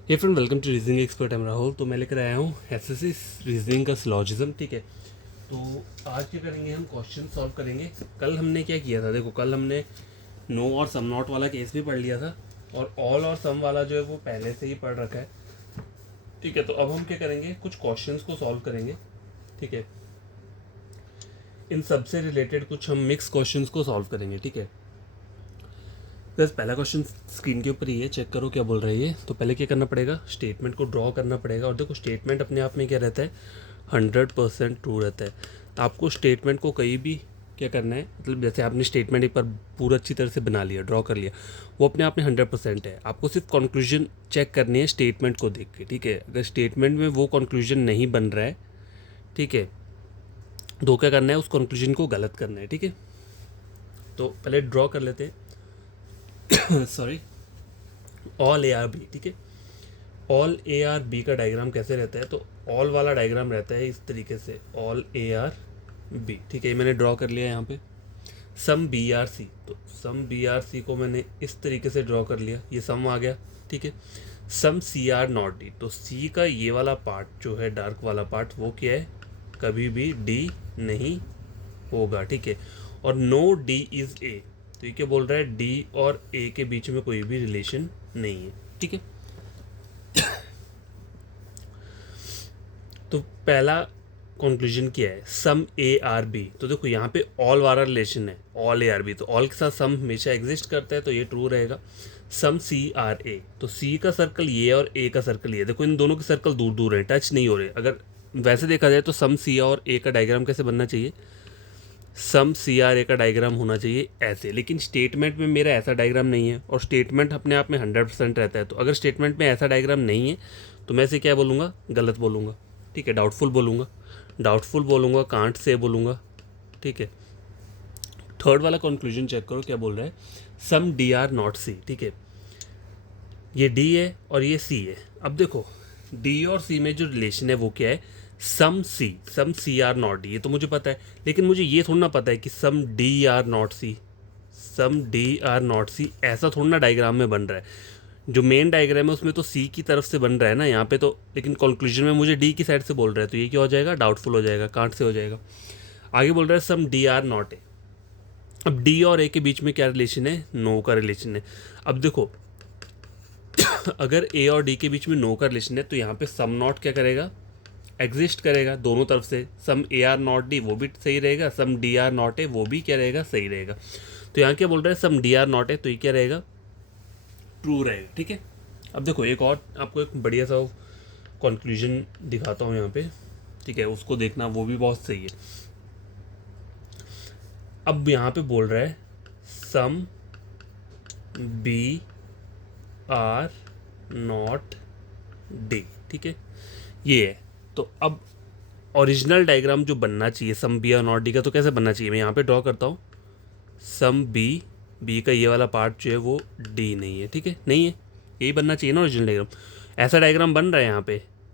Hey friend, welcome to reasoning expert. Am Rahul. तो मैं लेकर आया हूँ एसएससी रीजनिंग का सिलॉजिज्म। ठीक है, तो आज क्या करेंगे, हम क्वेश्चन सॉल्व करेंगे। कल हमने क्या किया था, देखो कल हमने नो और सम नॉट वाला केस भी पढ़ लिया था, और ऑल और सम वाला जो है वो पहले से ही पढ़ रखा है। ठीक है, तो अब हम क्या करेंगे, कुछ क्वेश्चंस को सॉल्व करेंगे। ठीक है, इन सबसे रिलेटेड कुछ हम मिक्स क्वेश्चंस को सॉल्व करेंगे। ठीक है, बस पहला क्वेश्चन स्क्रीन के ऊपर ही है, चेक करो क्या बोल रहा है ये। तो पहले क्या करना पड़ेगा, स्टेटमेंट को ड्रॉ करना पड़ेगा। और देखो स्टेटमेंट अपने आप में क्या रहता है, 100% ट्रू रहता है। तो आपको स्टेटमेंट को कहीं भी क्या करना है, मतलब जैसे आपने स्टेटमेंट एक बार पूरा अच्छी तरह से बना लिया, ड्रॉ कर लिया, वो अपने आप में 100% है। आपको सिर्फ कंक्लूजन चेक करनी है स्टेटमेंट को देख के। ठीक है, अगर स्टेटमेंट में वो कंक्लूजन नहीं बन रहा है, ठीक है, तो क्या करना है, उस कंक्लूजन को गलत करना है। ठीक है, तो पहले ड्रॉ कर लेते हैं sorry, all A are B. ठीक है, ऑल ए आर बी का डायग्राम कैसे रहता है, तो ऑल वाला डायग्राम रहता है इस तरीके से, ऑल ए आर बी। ठीक है, ये मैंने ड्रॉ कर लिया यहाँ पे। सम बी आर सी, तो सम बी आर सी को मैंने इस तरीके से ड्रॉ कर लिया, ये सम आ गया। ठीक है, सम सी आर नॉट डी, तो सी का ये वाला पार्ट जो है, डार्क वाला पार्ट, वो क्या है, कभी भी डी नहीं होगा। ठीक है, और नो डी इज ए, तो ये क्या बोल रहा है, डी और ए के बीच में कोई भी रिलेशन नहीं है। ठीक है, तो पहला कंक्लूजन क्या है, सम ए आर बी। तो देखो यहाँ पे ऑल वाला रिलेशन है, ऑल ए आर बी, तो ऑल के साथ सम हमेशा एग्जिस्ट करता है, तो ये ट्रू रहेगा। सम सी आर ए, तो सी का सर्कल ये और ए का सर्कल ये, देखो इन दोनों के सर्कल दूर दूर हैं, टच नहीं हो रहे। अगर वैसे देखा जाए तो सम सी और ए का डायग्राम कैसे बनना चाहिए, सम सी आर ए का डायग्राम होना चाहिए ऐसे, लेकिन स्टेटमेंट में मेरा ऐसा डायग्राम नहीं है, और स्टेटमेंट अपने आप में 100% रहता है। तो अगर स्टेटमेंट में ऐसा डायग्राम नहीं है, तो मैं इसे क्या बोलूँगा, गलत बोलूँगा। ठीक है, डाउटफुल बोलूँगा, डाउटफुल बोलूँगा, कांट से बोलूँगा। ठीक है, थर्ड वाला कंक्लूजन चेक करो क्या बोल रहा है, सम डी आर नॉट सी। ठीक है, ये डी है और ये सी है। अब देखो डी और सी में जो रिलेशन है वो क्या है, सम सी आर नॉट डी, ये तो मुझे पता है, लेकिन मुझे ये थोड़ा ना पता है कि some D are not C, some D are not C ऐसा थोड़ा ना डायग्राम में बन रहा है। जो मेन डायग्राम है उसमें तो सी की तरफ से बन रहा है ना यहाँ पे, तो लेकिन कंक्लूजन में मुझे डी की साइड से बोल रहा है, तो ये क्या हो जाएगा, डाउटफुल हो जाएगा, कांट से हो जाएगा। आगे बोल रहा है सम डी आर नॉट ए। अब डी और ए के बीच में क्या रिलेशन है, नो का रिलेशन है। अब देखो अगर ए और डी के बीच में नो का रिलेशन है, तो यहाँ पे सम नॉट क्या करेगा, एग्जिस्ट करेगा दोनों तरफ से। सम ए आर नॉट डी वो भी सही रहेगा, सम डी आर नॉट ए वो भी क्या रहेगा, सही रहेगा। तो यहाँ क्या बोल रहा है, सम डी आर नॉट ए, तो ये क्या रहेगा, ट्रू रहेगा। ठीक है, अब देखो एक और आपको एक बढ़िया सा कंक्लूजन दिखाता हूँ यहाँ पे। ठीक है, उसको देखना, वो भी बहुत सही है। अब यहाँ पे बोल रहा है some B are not D. ठीक है, ये है। तो अब ओरिजिनल डायग्राम जो बनना चाहिए some B are not D का, तो कैसे बनना चाहिए, मैं यहाँ पे ड्रॉ करता हूँ। सम बी, बी का ये वाला पार्ट जो है वो डी नहीं है। ठीक है, नहीं है, यही बनना चाहिए ना ओरिजिनल डायग्राम। ऐसा डायग्राम बन रहा है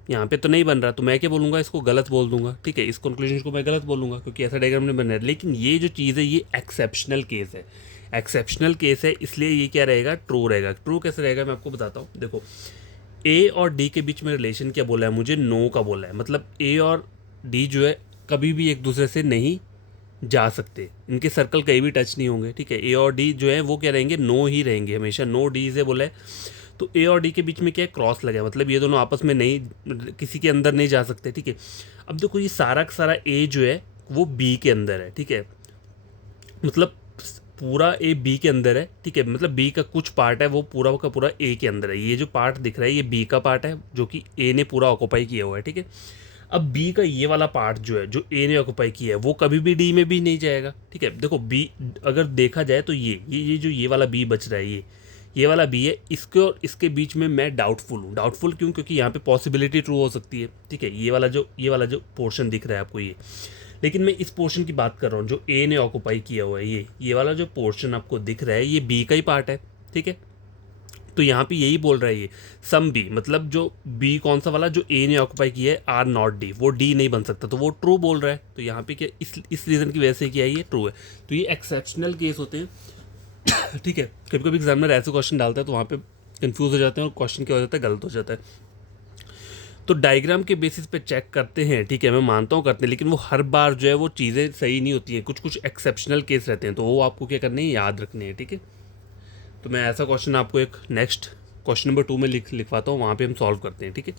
यहाँ पे तो नहीं बन रहा, तो मैं क्या बोलूँगा, इसको गलत बोल दूंगा। ठीक है, इस कंक्लूजन को मैं गलत बोलूँगा क्योंकि ऐसा डायग्राम नहीं बन रहा है। लेकिन ये जो चीज़ है ये एक्सेप्शनल केस है, एक्सेप्शनल केस है, इसलिए ये क्या रहेगा, ट्रू रहेगा। ट्रू कैसे रहेगा मैं आपको बताता हूँ। देखो ए और डी के बीच में रिलेशन क्या बोला है मुझे, नो का बोला है, मतलब ए और डी जो है कभी भी एक दूसरे से नहीं जा सकते, इनके सर्कल कहीं भी टच नहीं होंगे। ठीक है, ए और डी जो है वो क्या रहेंगे, नो ही रहेंगे हमेशा, नो डी से बोला है। तो ए और डी के बीच में क्या है, क्रॉस लगा है, मतलब ये दोनों आपस में नहीं, किसी के अंदर नहीं जा सकते। ठीक है, अब देखो ये सारा का सारा ए जो है वो बी के अंदर है। ठीक है, मतलब पूरा ए बी के अंदर है। ठीक है, मतलब बी का कुछ पार्ट है वो पूरा का पूरा ए के अंदर है। ये जो पार्ट दिख रहा है ये बी का पार्ट है जो कि ए ने पूरा ऑक्यूपाई किया हुआ है। ठीक है, अब बी का ये वाला पार्ट जो है, जो ए ने ऑक्यूपाई किया है, वो कभी भी डी में भी नहीं जाएगा। ठीक है, देखो बी अगर देखा जाए तो ये जो ये वाला बी बच रहा है, ये वाला बी है, इसके और इसके बीच में मैं डाउटफुल हूँ। डाउटफुल क्यों, क्योंकि यहाँ पे पॉसिबिलिटी ट्रू हो सकती है। ठीक है, ये वाला जो पोर्शन दिख रहा है आपको ये, लेकिन मैं इस पोर्शन की बात कर रहा हूँ जो ए ने ऑक्यूपाई किया हुआ है, ये वाला जो पोर्शन आपको दिख रहा है ये बी का ही पार्ट है। ठीक है, तो यहाँ पे यही बोल रहा है ये सम बी, मतलब जो बी कौन सा वाला, जो ए ने ऑक्यूपाई किया है आर नॉट डी, वो डी नहीं बन सकता, तो वो ट्रू बोल रहा है। तो यहाँ पे क्या इस रीज़न की वजह से क्या है, ये ट्रू है। तो ये एक्सेप्शनल केस होते हैं। ठीक है, कभी कभी एग्जामिनर ऐसे क्वेश्चन डालता है तो वहाँ पे कंफ्यूज हो जाते हैं और क्वेश्चन क्या हो जाता है, गलत हो जाता है। तो डायग्राम के बेसिस पे चेक करते हैं, ठीक है, मैं मानता हूँ करते हैं, लेकिन वो हर बार जो है वो चीज़ें सही नहीं होती हैं, कुछ कुछ एक्सेप्शनल केस रहते हैं, तो वो आपको क्या करने हैं, याद रखने हैं, ठीक है। तो मैं ऐसा क्वेश्चन आपको एक नेक्स्ट क्वेश्चन नंबर 2 में लिखवाता हूँ, वहाँ पे हम सॉल्व करते हैं, ठीक है।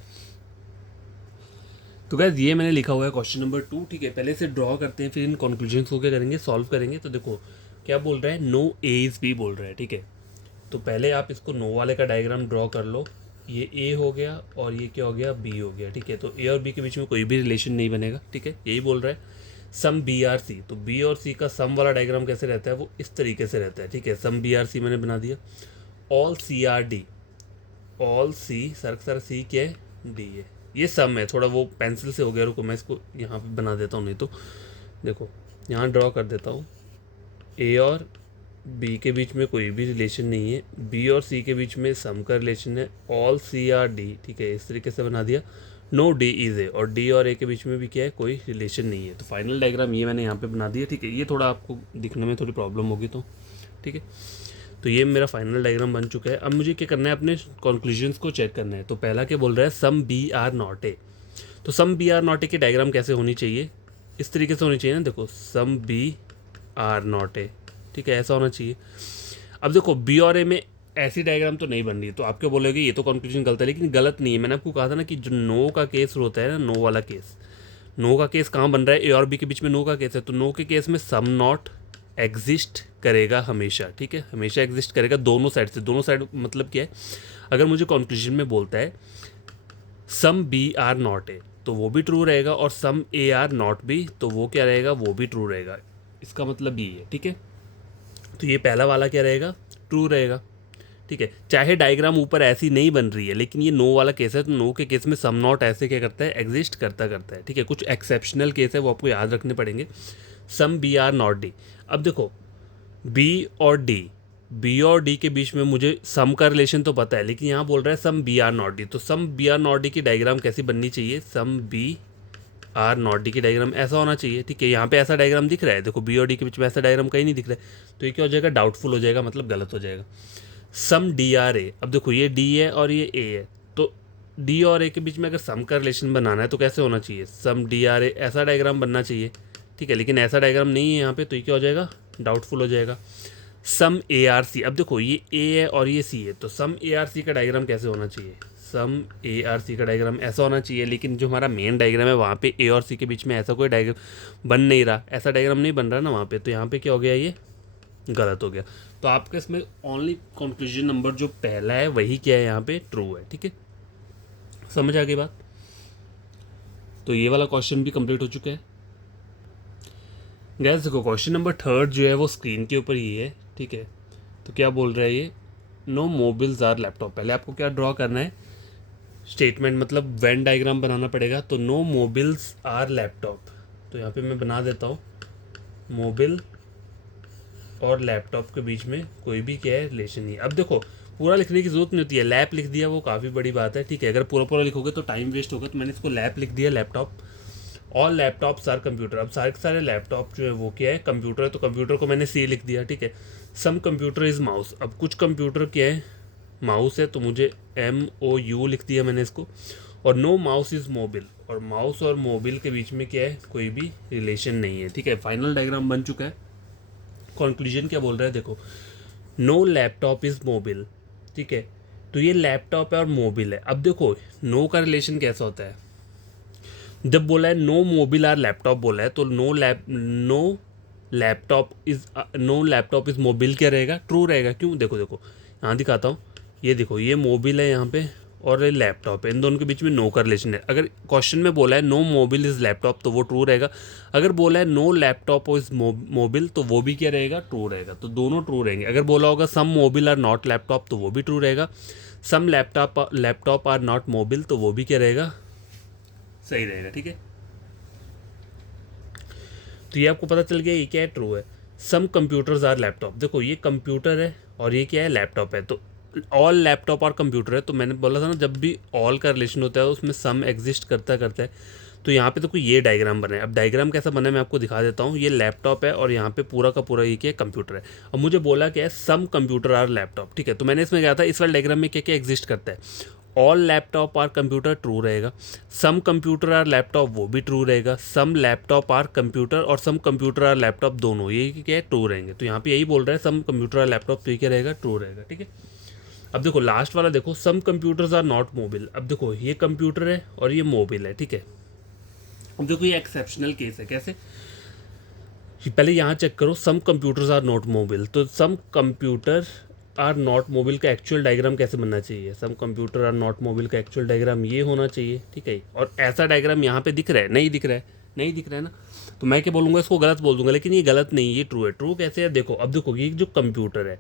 तो गैस ये मैंने लिखा हुआ है क्वेश्चन नंबर 2, ठीक है। पहले से ड्रॉ करते हैं, फिर इन कंक्लूजन्स को क्या करेंगे, सॉल्व करेंगे। तो देखो क्या बोल रहा है, नो ए इज़ बी बोल रहा है, ठीक है। तो पहले आप इसको नो वाले का डायग्राम ड्रॉ कर लो। ये ए हो गया और ये क्या हो गया, बी हो गया, ठीक है। तो ए और बी के बीच में कोई भी रिलेशन नहीं बनेगा, ठीक है, यही बोल रहा है। सम बी आर सी, तो बी और सी का सम वाला डायग्राम कैसे रहता है, वो इस तरीके से रहता है, ठीक है। सम बी आर सी मैंने बना दिया। All C are D, all C sir C क्या है, डी है। ये सम है, थोड़ा वो पेंसिल से हो गया, रुको मैं इसको यहाँ पे बना देता हूँ, नहीं तो देखो यहाँ ड्रॉ कर देता हूँ। ए और बी के बीच में कोई भी रिलेशन नहीं है, बी और सी के बीच में सम का रिलेशन है। ऑल सी आर डी, ठीक है, इस तरीके से बना दिया। नो डी इज ए, और डी और ए के बीच में भी क्या है, कोई रिलेशन नहीं है। तो फाइनल डायग्राम ये मैंने यहाँ पे बना दिया, ठीक है। ये थोड़ा आपको दिखने में थोड़ी प्रॉब्लम होगी, तो ठीक है। तो ये मेरा फाइनल डायग्राम बन चुका है। अब मुझे क्या करना है, अपने कंक्लूजन्स को चेक करना है। तो पहला क्या बोल रहा है, some B are not A. तो some B are not A की डायग्राम कैसे होनी चाहिए, इस तरीके से होनी चाहिए ना, देखो some B are not A, ठीक है, ऐसा होना चाहिए। अब देखो बी और ए में ऐसी डायग्राम तो नहीं बन रही, तो आप क्या बोलोगे, ये तो कंक्लूजन गलत है, लेकिन गलत नहीं है। मैंने आपको कहा था ना कि जो नो का केस होता है ना, नो वाला केस, नो का केस कहाँ बन रहा है, ए और बी के बीच में नो का केस है, तो नो के केस में सम नॉट एग्जिस्ट करेगा हमेशा, ठीक है, हमेशा एग्जिस्ट करेगा दोनों साइड से। दोनों साइड मतलब क्या है, अगर मुझे कंक्लूजन में बोलता है some B are not A, तो वो भी ट्रू रहेगा, और some A are not B, तो वो क्या रहेगा, वो भी ट्रू रहेगा। इसका मतलब ये है, ठीक है। तो ये पहला वाला क्या रहेगा, ट्रू रहेगा, ठीक है। चाहे डायग्राम ऊपर ऐसी नहीं बन रही है, लेकिन ये नो वाला केस है, तो नो के केस में सम नॉट ऐसे क्या करता है, एग्जिस्ट करता है, ठीक है। कुछ एक्सेप्शनल केस है, वो आपको याद रखने पड़ेंगे। Some B are not D, अब देखो बी और डी के बीच में मुझे सम का रिलेशन तो पता है, लेकिन यहाँ बोल रहा है some B are not D. तो some B are not D की डायग्राम कैसी बननी चाहिए, some B are not D की डायग्राम ऐसा होना चाहिए, ठीक है। यहाँ पे ऐसा डायग्राम दिख रहा है, देखो बी और डी के बीच में ऐसा डायग्राम कहीं नहीं दिख रहा है, तो ये क्या हो जाएगा, डाउटफुल हो जाएगा, मतलब गलत हो जाएगा। सम डी आर ए, अब देखो ये डी है और ये ए है, तो डी और ए के बीच में अगर सम का रिलेशन बनाना है तो कैसे होना चाहिए, सम डी आर ए, ऐसा डायग्राम बनना चाहिए, ठीक है। लेकिन ऐसा डायग्राम नहीं है यहाँ पे, तो ये क्या हो जाएगा, डाउटफुल हो जाएगा। सम ए आर सी, अब देखो ये ए है और ये सी है, तो सम ए आर सी का डायग्राम कैसे होना चाहिए, सम ए आर सी का डायग्राम ऐसा होना चाहिए। लेकिन जो हमारा मेन डायग्राम है वहाँ पे ए और सी के बीच में ऐसा कोई डायग्राम बन नहीं रहा, ऐसा डायग्राम नहीं बन रहा ना वहाँ पे, तो यहाँ पे क्या हो गया, ये गलत हो गया। तो आपका इसमें ओनली कंक्लूजन नंबर जो पहला है वही क्या है, यहाँ पे ट्रू है, ठीक है। समझ आ गई बात। तो ये वाला क्वेश्चन भी कंप्लीट हो चुका है। गैस देखो क्वेश्चन नंबर 3 जो है वो स्क्रीन के ऊपर ही है, ठीक है। तो क्या बोल रहा है ये, नो मोबाइल्स आर लैपटॉप। पहले आपको क्या ड्रॉ करना है, स्टेटमेंट मतलब वेन डायग्राम बनाना पड़ेगा। तो नो मोबाइल्स आर लैपटॉप, तो यहाँ पे मैं बना देता हूँ, मोबाइल और लैपटॉप के बीच में कोई भी क्या है, रिलेशन नहीं है। अब देखो पूरा लिखने की जरूरत नहीं होती है, लैप लिख दिया वो काफ़ी बड़ी बात है, ठीक है। अगर पूरा पूरा लिखोगे तो टाइम वेस्ट होगा, तो मैंने इसको लैप लिख दिया, laptop. All laptops are computer, अब सारे के सारे लैपटॉप जो है वो क्या है, कंप्यूटर है, तो कंप्यूटर को मैंने सी लिख दिया, ठीक है। सम कंप्यूटर इज़ माउस, अब कुछ कंप्यूटर क्या है, माउस है, तो मुझे MOU लिख दिया मैंने इसको। और नो माउस इज़ मोबाइल, और माउस और मोबाइल के बीच में क्या है, कोई भी रिलेशन नहीं है, ठीक है। फाइनल डायग्राम बन चुका है। कंक्लूजन क्या बोल रहा है, देखो नो लैपटॉप इज़ मोबाइल, ठीक है। तो ये लैपटॉप है और मोबाइल है। अब देखो नो का रिलेशन कैसा होता है, जब बोला है नो मोबाइल आर लैपटॉप बोला है, तो नो लैपटॉप इज़ मोबाइल क्या रहेगा, ट्रू रहेगा। क्यों, देखो देखो यहाँ दिखाता हूँ, ये देखो ये मोबाइल है यहाँ पे और ये लैपटॉप है, इन दोनों के बीच में नो का रिलेशन है। अगर क्वेश्चन में बोला है नो मोबाइल इज़ लैपटॉप, तो वो ट्रू रहेगा। अगर बोला है नो लैपटॉप इज़ मोबाइल, तो वो भी क्या रहेगा, ट्रू रहेगा। तो दोनों ट्रू रहेंगे। अगर बोला होगा सम मोबाइल आर नॉट लैपटॉप, तो वो भी ट्रू रहेगा। सम लैपटॉप आर नॉट मोबाइल, तो वो भी क्या रहेगा, सही रहेगा, ठीक है। तो ये आपको पता चल गया ये क्या है, ट्रू है। सम कंप्यूटर्स आर लैपटॉप, देखो ये कंप्यूटर है और ये क्या है, लैपटॉप है। तो ऑल लैपटॉप और कंप्यूटर है, तो मैंने बोला था ना जब भी ऑल का रिलेशन होता है उसमें सम एग्जिस्ट करता है। तो यहाँ पे तो कोई ये डायग्राम बना है। अब डायग्राम कैसा बना है मैं आपको दिखा देता हूँ। ये लैपटॉप है और यहाँ पे पूरा का पूरा ये क्या है, कंप्यूटर है। अब मुझे बोला क्या है, सम कंप्यूटर आर लैपटॉप, ठीक है। तो मैंने इसमें क्या था, इस वाले डायग्राम में क्या क्या एग्जिस्ट करता है, all laptop are computer true रहेगा, सम कंप्यूटर आर लैपटॉप वो भी ट्रू रहेगा, सम लैपटॉप आर कंप्यूटर और सम कंप्यूटर आर लैपटॉप दोनों ये क्या है, ट्रू रहेंगे। तो यहाँ पे यही बोल रहा है सम कंप्यूटर आर लैपटॉप, तो ये क्या रहेगा, ट्रू रहेगा, ठीक है। अब देखो लास्ट वाला देखो, सम कंप्यूटर्स आर नॉट मोबाइल। अब देखो ये कंप्यूटर है और ये मोबाइल है, ठीक है। अब देखो ये एक्सेप्शनल केस है, कैसे, पहले यहाँ चेक करो, some computers are not mobile, तो some computer are not mobile का एक्चुअल डायग्राम कैसे बनना चाहिए, some computer are not mobile का एक्चुअल डायग्राम ये होना चाहिए, ठीक है। और ऐसा डायग्राम यहाँ पे दिख रहा है, नहीं दिख रहा है, नहीं दिख रहा है ना, तो मैं क्या बोलूँगा, इसको गलत बोल दूंगा, लेकिन ये गलत नहीं, ये ट्रू है। ट्रू कैसे है, देखो अब देखो ये जो कंप्यूटर है,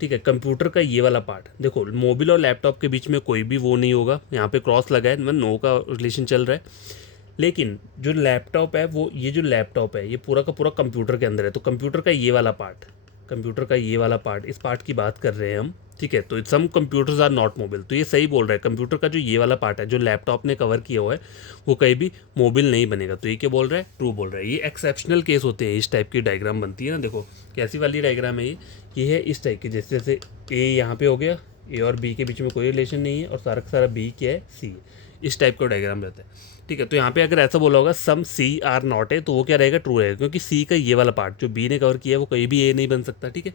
ठीक है, कंप्यूटर का ये वाला पार्ट देखो, मोबाइल और लैपटॉप के बीच में कोई भी वो नहीं होगा, यहाँ पे क्रॉस लगा है, मतलब नो का रिलेशन चल रहा है। लेकिन जो लैपटॉप है वो, ये जो लैपटॉप है ये पूरा का पूरा कंप्यूटर के अंदर है, तो कंप्यूटर का ये वाला पार्ट, कंप्यूटर का ये वाला पार्ट, इस पार्ट की बात कर रहे हैं हम, ठीक है। तो सम कंप्यूटर्स आर नॉट मोबाइल, तो ये सही बोल रहा है, कंप्यूटर का जो ये वाला पार्ट है जो लैपटॉप ने कवर किया हुआ है वो कहीं भी मोबाइल नहीं बनेगा, तो ये क्या बोल रहा है, ट्रू बोल रहा है। ये एक्सेप्शनल केस होते हैं, इस टाइप की डायग्राम बनती है ना। देखो कैसी वाली डायग्राम है ये है इस टाइप की, जैसे जैसे ए यहाँ पे हो गया, ए और बी के बीच में कोई रिलेशन नहीं है और सारा का सारा बी क्या है, सी है, इस टाइप का डायग्राम रहता है, ठीक है। तो यहाँ पे अगर ऐसा बोला होगा सम सी आर नॉट है, तो वो क्या रहेगा, ट्रू रहेगा, क्योंकि सी का ये वाला पार्ट जो बी ने कवर किया है वो कहीं भी ए नहीं बन सकता, ठीक है।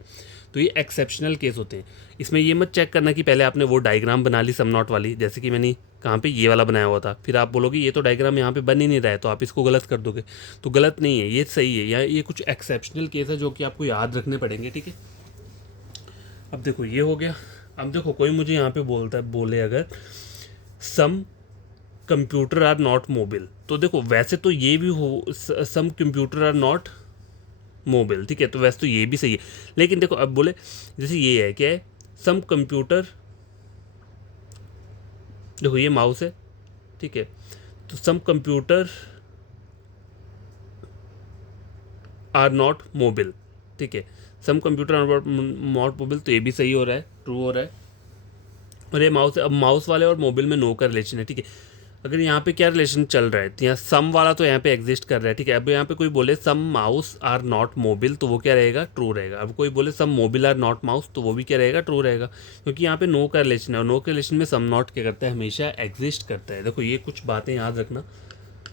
तो ये एक्सेप्शनल केस होते हैं। इसमें ये मत चेक करना कि पहले आपने वो डायग्राम बना ली सम नॉट वाली, जैसे कि मैंने कहाँ पे ये वाला बनाया हुआ था, फिर आप बोलोगे ये तो डायग्राम यहाँ पे बन ही नहीं रहा है, तो आप इसको गलत कर दोगे, तो गलत नहीं है, ये सही है। या ये कुछ एक्सेप्शनल केस है जो कि आपको याद रखने पड़ेंगे, ठीक है। अब देखो ये हो गया। अब देखो कोई मुझे यहाँ पे बोलता है, बोले अगर some computer are not mobile, तो देखो वैसे तो ये भी हो, some computer are not mobile, ठीक है, तो वैसे तो ये भी सही है। लेकिन देखो अब बोले जैसे ये है, क्या है, सम कंप्यूटर, देखो ये माउस है, ठीक है, तो some computer are not mobile, ठीक है, some computer are not mobile, तो ये भी सही हो रहा है, ट्रू हो रहा है। और ये माउस है, अब माउस वाले और मोबाइल में नो का रिलेशन है, ठीक है। अगर यहाँ पे क्या रिलेशन चल रहा है, तो यहाँ सम वाला तो यहाँ पे एग्जिस्ट कर रहा है, ठीक है। अब यहाँ पे कोई बोले सम माउस आर नॉट मोबाइल, तो वो क्या रहेगा, ट्रू रहेगा। अब कोई बोले सम मोबाइल आर नॉट माउस, तो वो भी क्या रहेगा, ट्रू रहेगा, क्योंकि यहाँ पे नो का रिलेशन है, और नो के रिलेशन में सम नॉट क्या करता है, हमेशा एग्जिस्ट करता है। देखो ये कुछ बातें याद रखना,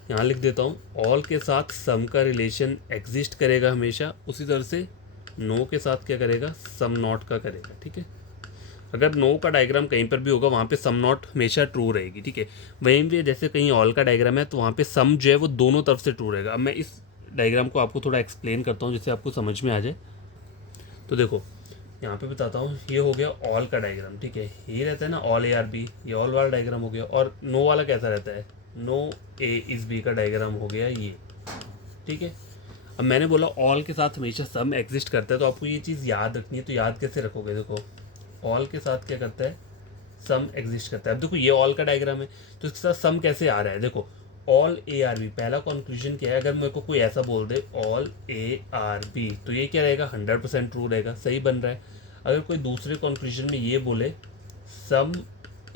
यहाँ लिख देता हूँ, ऑल के साथ सम का रिलेशन एग्जिस्ट करेगा हमेशा, उसी तरह से नो के साथ क्या करेगा, सम नॉट का करेगा, ठीक है। अगर नो का डायग्राम कहीं पर भी होगा वहाँ पे सम नॉट हमेशा ट्रू रहेगी, ठीक है। वहीं पे जैसे कहीं ऑल का डायग्राम है तो वहाँ पे सम जो है वो दोनों तरफ से ट्रू रहेगा। अब मैं इस डायग्राम को आपको थोड़ा एक्सप्लेन करता हूँ जिससे आपको समझ में आ जाए। तो देखो यहाँ पे बताता हूँ, ये हो गया ऑल का डायग्राम, ठीक है, ये रहता है ना ऑल ए आर बी, ये ऑल वाला डायग्राम हो गया। और नो वाला कैसा रहता है, नो ए इज बी का डायग्राम हो गया ये, ठीक है। अब मैंने बोला ऑल के साथ हमेशा सम एग्जिस्ट करता है, तो आपको ये चीज़ याद रखनी है। तो याद कैसे रखोगे, देखो ऑल के साथ क्या करता है, सम एग्जिस्ट करता है। अब देखो ये ऑल का डायग्राम है तो इसके साथ सम कैसे आ रहा है, देखो ऑल ए आर बी, पहला कंक्लूजन क्या है, अगर मेरे को कोई ऐसा बोल दे ऑल ए आर बी, तो ये क्या रहेगा, 100% ट्रू रहेगा, सही बन रहा है। अगर कोई दूसरे कंक्लूजन में ये बोले सम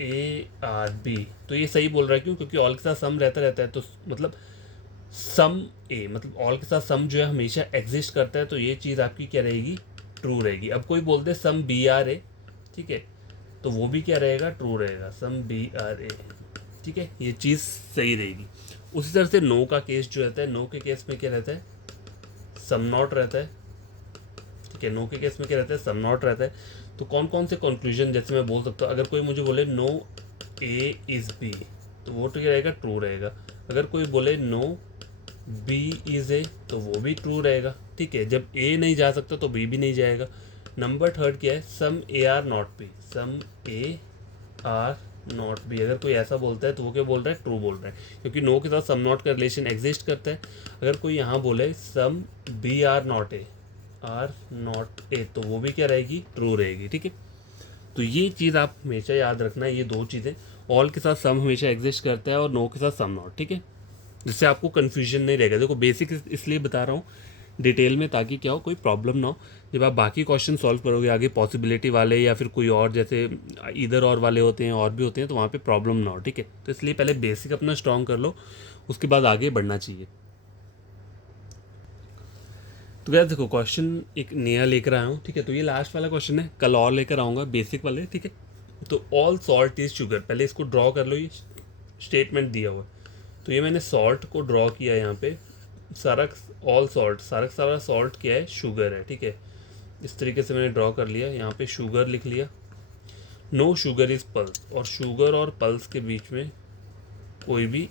ए आर बी, तो ये सही बोल रहा है, क्यों, क्योंकि ऑल के साथ सम रहता है, तो मतलब सम ए, मतलब ऑल के साथ सम जो है हमेशा एग्जिस्ट करता है, तो ये चीज़ आपकी क्या रहेगी, ट्रू रहेगी। अब कोई बोल दे सम बी आर ए, ठीक है, तो वो भी क्या रहेगा, ट्रू रहेगा, सम बी आर ए, ठीक है, ये चीज़ सही रहेगी। उसी तरह से नो का केस जो रहता है, नो के केस में क्या रहता है, सम नॉट रहता है, ठीक है, नो के केस में क्या रहता है, सम नॉट रहता है। तो कौन कौन से कंक्लूजन जैसे मैं बोल सकता हूँ, अगर कोई मुझे बोले नो ए इज़ बी, तो वो तो क्या रहेगा, ट्रू रहेगा। अगर कोई बोले नो बी इज़ ए, तो वो भी ट्रू रहेगा, ठीक है। जब ए नहीं जा सकता तो बी भी नहीं जाएगा। नंबर थर्ड क्या है, some A are not B, some A are not B, अगर कोई ऐसा बोलता है तो वो क्या बोल रहा है, ट्रू बोल रहा है, क्योंकि नो के साथ सम नॉट का रिलेशन एग्जिस्ट करता है। अगर कोई यहाँ बोले some B are not A, are not A, तो वो भी क्या रहेगी, ट्रू रहेगी, ठीक है। तो ये चीज़ आप हमेशा याद रखना, ये दो चीज़ें, ऑल के साथ सम हमेशा एग्जिस्ट करता है और नो के साथ सम नॉट, ठीक है, जिससे आपको कन्फ्यूजन नहीं रहेगा। देखो बेसिक इसलिए बता रहा हूँ डिटेल में, ताकि क्या हो कोई प्रॉब्लम ना हो जब आप बाकी क्वेश्चन सॉल्व करोगे आगे, पॉसिबिलिटी वाले या फिर कोई और जैसे इधर और वाले होते हैं और भी होते हैं, तो वहाँ पे प्रॉब्लम ना हो, ठीक है। तो इसलिए पहले बेसिक अपना स्ट्रॉन्ग कर लो, उसके बाद आगे बढ़ना चाहिए। तो क्या देखो क्वेश्चन एक नया लेकर आया हूँ, ठीक है। तो ये लास्ट वाला क्वेश्चन है, कल और लेकर आऊँगा बेसिक वाले, ठीक है। तो ऑल सॉल्ट इज शुगर, पहले इसको ड्रॉ कर लो, ये स्टेटमेंट दिया हुआ है। तो ये मैंने सॉल्ट को ड्रॉ किया यहाँ पे, सारा ऑल सॉल्ट, सारा सारा सॉल्ट क्या है, शुगर है, ठीक है। इस तरीके से मैंने ड्रॉ कर लिया, यहाँ पे शुगर लिख लिया। नो शुगर इज़ पल्स, और शुगर और पल्स के बीच में कोई भी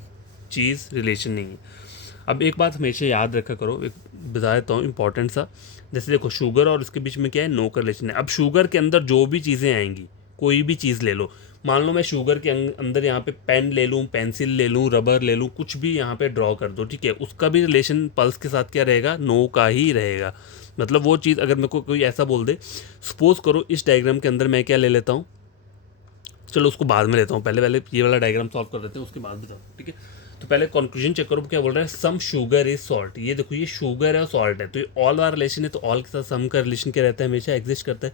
चीज़ रिलेशन नहीं है। अब एक बात हमेशा याद रखा करो, एक बता देता हूँ इंपॉर्टेंट सा, जैसे देखो शुगर और इसके बीच में क्या है, नो का रिलेशन है। अब शुगर के अंदर जो भी चीज़ें आएंगी, कोई भी चीज़ ले लो, मान लो मैं शुगर के अंदर यहाँ पे पेन ले लूँ, पेंसिल ले लूँ, रबर ले लूँ, कुछ भी यहाँ पे ड्रॉ कर दो, ठीक है, उसका भी रिलेशन पल्स के साथ क्या रहेगा, नो का ही रहेगा। मतलब वो चीज़ अगर मेरे को कोई ऐसा बोल दे, सपोज करो इस डायग्राम के अंदर मैं क्या ले लेता हूँ, चलो उसको बाद में लेता हूँ, पहले पहले ये वाला डायग्राम सॉल्व कर देते हैं, उसके बाद बताओ, ठीक है। तो पहले कंक्लूजन चेक करो क्या बोल रहा है, सम शुगर इज सॉल्ट। ये देखो ये शुगर है और सॉल्ट है, तो ये ऑल वाला रिलेशन है, तो ऑल के साथ सम का रिलेशन क्या रहता है, हमेशा एग्जिस्ट करता है।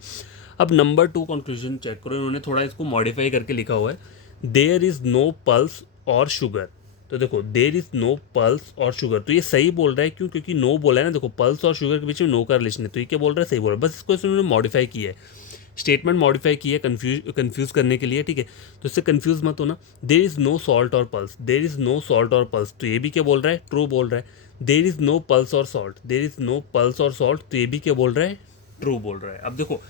अब नंबर 2 कंक्लूजन चेक करो, इन्होंने थोड़ा इसको मॉडिफाई करके लिखा हुआ है, देयर इज नो पल्स और शुगर। तो देखो देयर इज नो पल्स और शुगर, तो ये सही बोल रहा है, क्यों, क्योंकि नो बोला है ना, देखो पल्स और शुगर के बीच में नो का रिलेशन है, तो ये क्या बोल रहा है, सही बोल रहा है। बस इसको इन्होंने मॉडिफाई किया है, स्टेटमेंट मॉडिफाई की है कंफ्यूज करने के लिए, ठीक है। तो इससे कंफ्यूज मत होना। देर इज़ नो सॉल्ट और pulse, there is no salt और पल्स, तो ये भी क्या बोल रहा है, ट्रू बोल रहा है। देर इज़ नो पल्स और salt, there is no pulse और सॉल्ट, तो ये भी क्या बोल रहा है, ट्रू बोल रहा है। अब देखो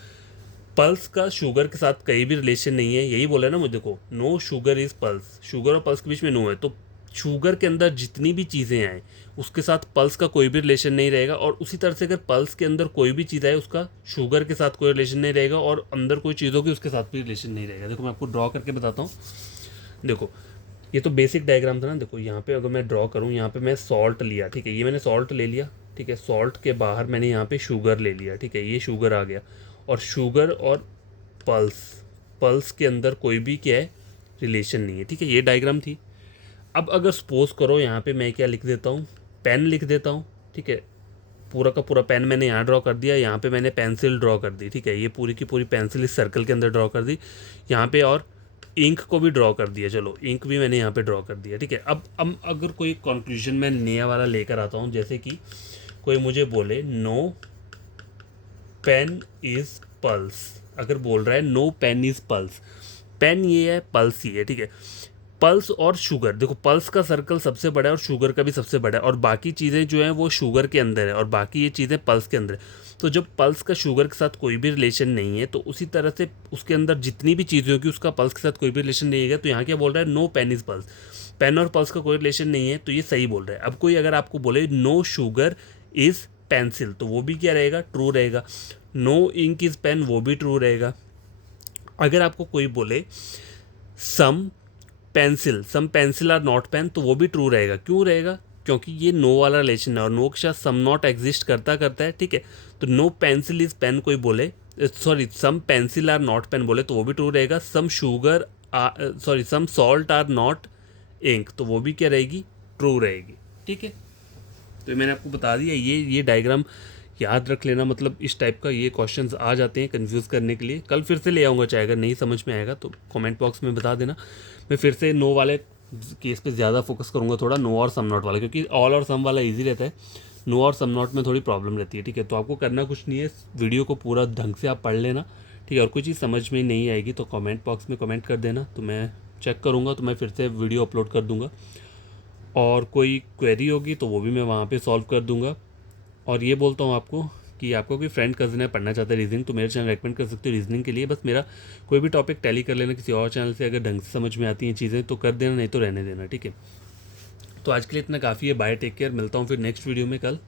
पल्स का शुगर के साथ कहीं भी रिलेशन नहीं है, यही बोला है ना मुझे, देखो no sugar is pulse, sugar और पल्स के बीच में नो है, तो शुगर के अंदर जितनी भी चीज़ें आए उसके साथ पल्स का कोई भी रिलेशन नहीं रहेगा, और उसी तरह से अगर पल्स के अंदर कोई भी चीज़ आए उसका शुगर के साथ कोई रिलेशन नहीं रहेगा, और अंदर कोई चीज़ होगी उसके साथ भी रिलेशन नहीं रहेगा। देखो मैं आपको ड्रॉ करके बताता हूँ, देखो ये तो बेसिक डायग्राम था ना, देखो यहाँ पे अगर मैं ड्रॉ करूँ, यहाँ पे मैं सॉल्ट लिया, ठीक है, ये मैंने सॉल्ट ले लिया, ठीक है, सॉल्ट के बाहर मैंने यहाँ पे शुगर ले लिया, ठीक है, ये शुगर आ गया, और शुगर और पल्स, पल्स के अंदर कोई भी क्या है, रिलेशन नहीं है, ठीक है, ये डायग्राम थी। अब अगर सपोज करो यहाँ पे मैं क्या लिख देता हूँ, पेन लिख देता हूँ, ठीक है, पूरा का पूरा पेन मैंने यहाँ ड्रॉ कर दिया, यहाँ पे मैंने पेंसिल ड्रॉ कर दी, ठीक है, ये पूरी की पूरी पेंसिल इस सर्कल के अंदर ड्रॉ कर दी, यहाँ पे और इंक को भी ड्रॉ कर दिया, चलो इंक भी मैंने यहाँ पे ड्रॉ कर दिया, ठीक है। अब अगर कोई कंक्लूजन मैं नया वाला लेकर आता हूँ, जैसे कि कोई मुझे बोले नो पेन इज पल्स, अगर बोल रहा है no pen is pulse, pen ये है, पल्स ये है, ठीक है। पल्स और शुगर, देखो पल्स का सर्कल सबसे बड़ा है और शुगर का भी सबसे बड़ा है, और बाकी चीज़ें जो हैं वो शुगर के अंदर है और बाकी ये चीज़ें पल्स के अंदर है। तो जब पल्स का शुगर के साथ कोई भी रिलेशन नहीं है, तो उसी तरह से उसके अंदर जितनी भी चीज़ें होगी उसका पल्स के साथ कोई भी रिलेशन नहीं है। तो यहाँ क्या बोल रहा है, no pen is pulse, pen और पल्स का कोई रिलेशन नहीं है, तो ये सही बोल रहा है। अब कोई अगर आपको बोले नो शुगर इज़ पेंसिल, तो वो भी क्या रहेगा, ट्रू रहेगा। नो इंक इज़ पेन, वो भी ट्रू रहेगा। अगर आपको कोई बोले सम पेंसिल आर नॉट पेन, तो वो भी ट्रू रहेगा। क्यों रहेगा, क्योंकि ये नो वाला रिलेशन है और नो के साथ सम नॉट एग्जिस्ट करता है, ठीक है। तो नो पेंसिल इज पेन कोई बोले, sorry some pencil are not pen बोले, तो वो भी ट्रू रहेगा। Some salt are not ink, तो वो भी क्या रहेगी, ट्रू रहेगी, ठीक है। तो मैंने आपको बता दिया, ये डायग्राम याद रख लेना, मतलब इस टाइप का ये क्वेश्चंस आ जाते हैं कंफ्यूज करने के लिए। कल फिर से ले आऊँगा, चाहे अगर नहीं समझ में आएगा तो कमेंट बॉक्स में बता देना। मैं फिर से नो वाले केस पे ज़्यादा फोकस करूँगा, थोड़ा नो और सम नॉट वाला, क्योंकि ऑल और सम वाला ईजी रहता है, नो और सम नॉट में थोड़ी प्रॉब्लम रहती है, ठीक है। तो आपको करना कुछ नहीं है, वीडियो को पूरा ढंग से आप पढ़ लेना, ठीक है। और कोई चीज़ समझ में नहीं आएगी तो कमेंट बॉक्स में कमेंट कर देना, तो मैं चेक करूँगा, तो मैं फिर से वीडियो अपलोड कर दूँगा, और कोई क्वेरी होगी तो वो भी मैं वहाँ पे सॉल्व कर दूँगा। और ये बोलता हूँ आपको कि आपको कोई फ्रेंड कज़न है पढ़ना चाहता है रीजनिंग, तो मेरे चैनल रेकमेंड कर सकते हो रीजनिंग के लिए। बस मेरा कोई भी टॉपिक टैली कर लेना किसी और चैनल से, अगर ढंग से समझ में आती हैं चीज़ें तो कर देना, नहीं तो रहने देना, ठीक है। तो आज के लिए इतना काफ़ी है, बाय, टेक केयर, मिलता हूँ फिर नेक्स्ट वीडियो में कल।